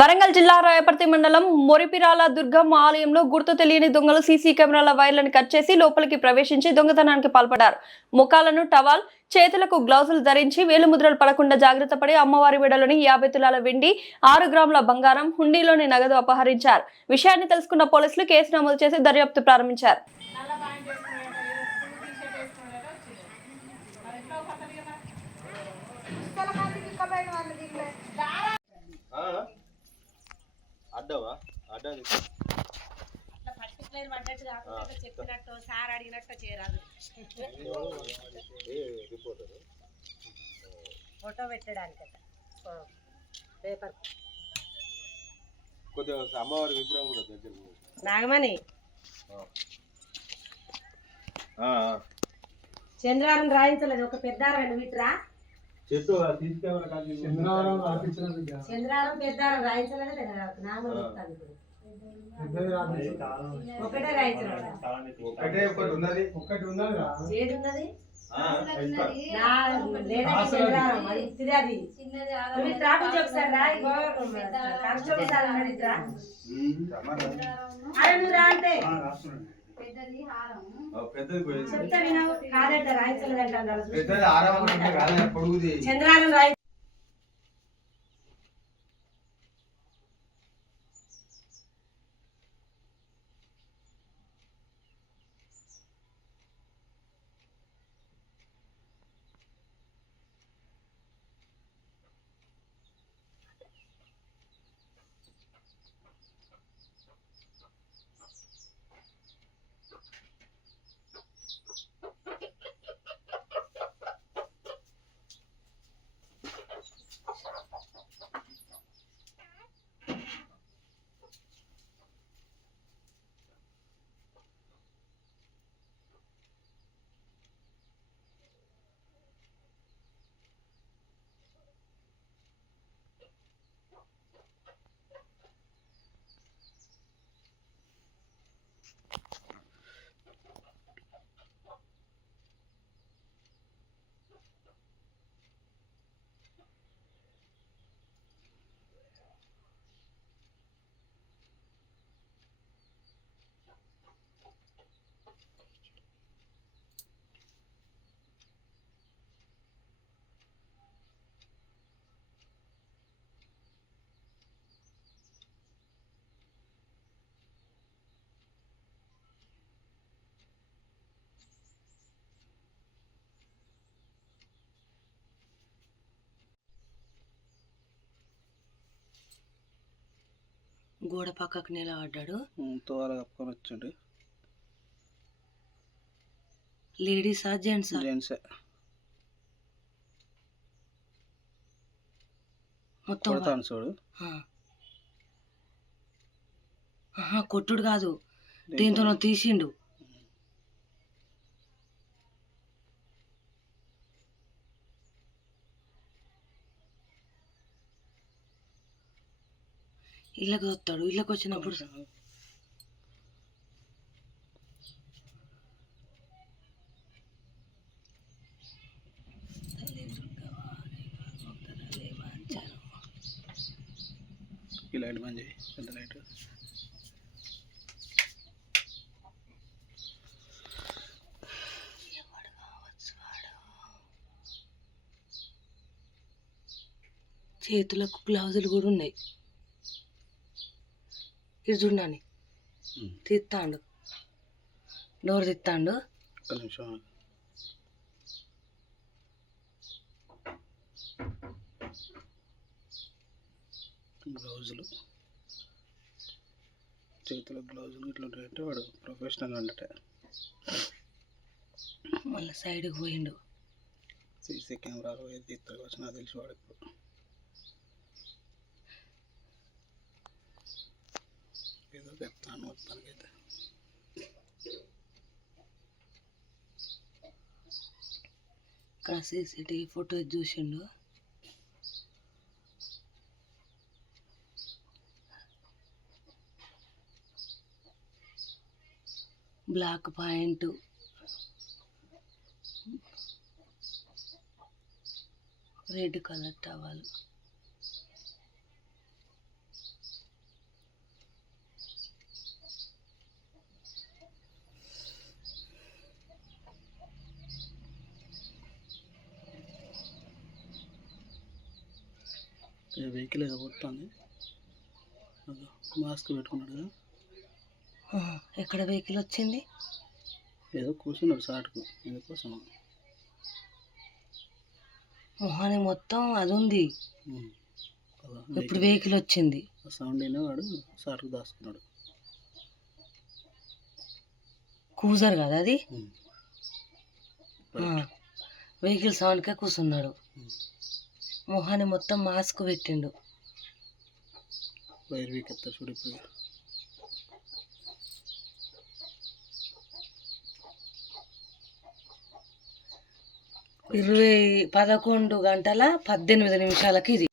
వరంగల్ జిల్లా రాయపర్తి మండలం మొరిపిరాల దుర్గమ్మ ఆలయంలో గుర్తు తెలియని దొంగలు సీసీ కెమెరాల వైర్లను కట్ చేసి లోపలికి ప్రవేశించి దొంగతనానికి పాల్పడ్డారు. ముఖాలను టవాల్ చేతులకు గ్లౌజులు ధరించి వేలుముద్రలు పడకుండా జాగ్రత్త పడి అమ్మవారి విడలోని యాభై తులాల వెండి ఆరు గ్రాముల బంగారం హుండీలోని నగదు అపహరించారు. విషయాన్ని తెలుసుకున్న పోలీసులు కేసు నమోదు చేసి దర్యాప్తు ప్రారంభించారు. అడ్డవా అడ్డా అట్లా పర్టికులర్ పడ్డట్టు కాకుండా ఇట్లా చెప్పినట్టు సార్ అడిగినట్టు రిపోర్టర్? Photo పెట్టడానికట paper. కొద్దిగా అమ్మవారి విగ్రహం కూడా దగ్గర నాగమణి? చంద్రవారం రాయించలేదు ఒక పెద్దారం నువ్వు ఇట్రా చెట్టు సీసీ కెమెరా కాదు. చంద్రవారం పెద్దారం రాయించలేదు నాగమణి చెప్తాను ఇప్పుడు. ఒకటే రాయించలేదు? ఒకటే ఒకటి ఉన్నది. ఏది ఉన్నది? రా ఉన్నాడు ఇట్రా అరే నువ్వు రా అంటే. ఆ, పెద్దది కాదంట రాయించలేదంట పొడుగుది. చంద్రవారం రాయి గోడ పక్కకు నిలబడ్డాడు. తోర కప్పుకొని వచ్చిండు. లేడీసా జెంట్సా? జెంట్స్. మొత్తం కొడతాను చూడు. కొట్టుడు కాదు. దీంతో? తీసిండు. ఇళ్ళకి వస్తాడు ఇళ్ళకి వచ్చినప్పుడు. ఈ లైట్ బంద్ చేయి పెద్ద లైట్. చేతులకు గ్లౌజులు కూడా ఉన్నాయి. ఇది చూడండి తీస్తాడు డోర్ తీస్తాడు ఒక్క నిమిషం. గ్లౌజులు చేతుల గ్లౌజులు ఇట్లా ఉంటాయంటే వాడు ప్రొఫెషనల్ ఉండట. మళ్ళీ సైడ్కి పోయిండు. సీసీ కెమెరాలు ఏది నాకు తెలిసి వాడు ఇప్పుడు. ఏదో చెప్తాను మొత్తానికైతే ఇక్కడ సీసీటీవీ ఫోటో చూసిండు black point red colour towel vehicle ఏదో కొడుతుంది. మాస్క్ పెట్టుకున్నాడు కదా. ఎక్కడ వెహికల్ వచ్చింది? ఏదో కూర్చున్నాడు సాటుకు ఎందుకోసం మొహాని మొత్తం అది ఉంది. ఇప్పుడు వెహికల్. వచ్చింది. సౌండ్ అయినా వాడు సాటుకు దాచుకున్నాడు. కూజర్ కదా అది? వెహికల్ సౌండ్కే కూర్చున్నాడు. మొహాన్ని మొత్తం మాస్క్ పెట్టిండు. ఇరవై పదకొండు గంటల పద్దెనిమిది నిమిషాలకి ఇది.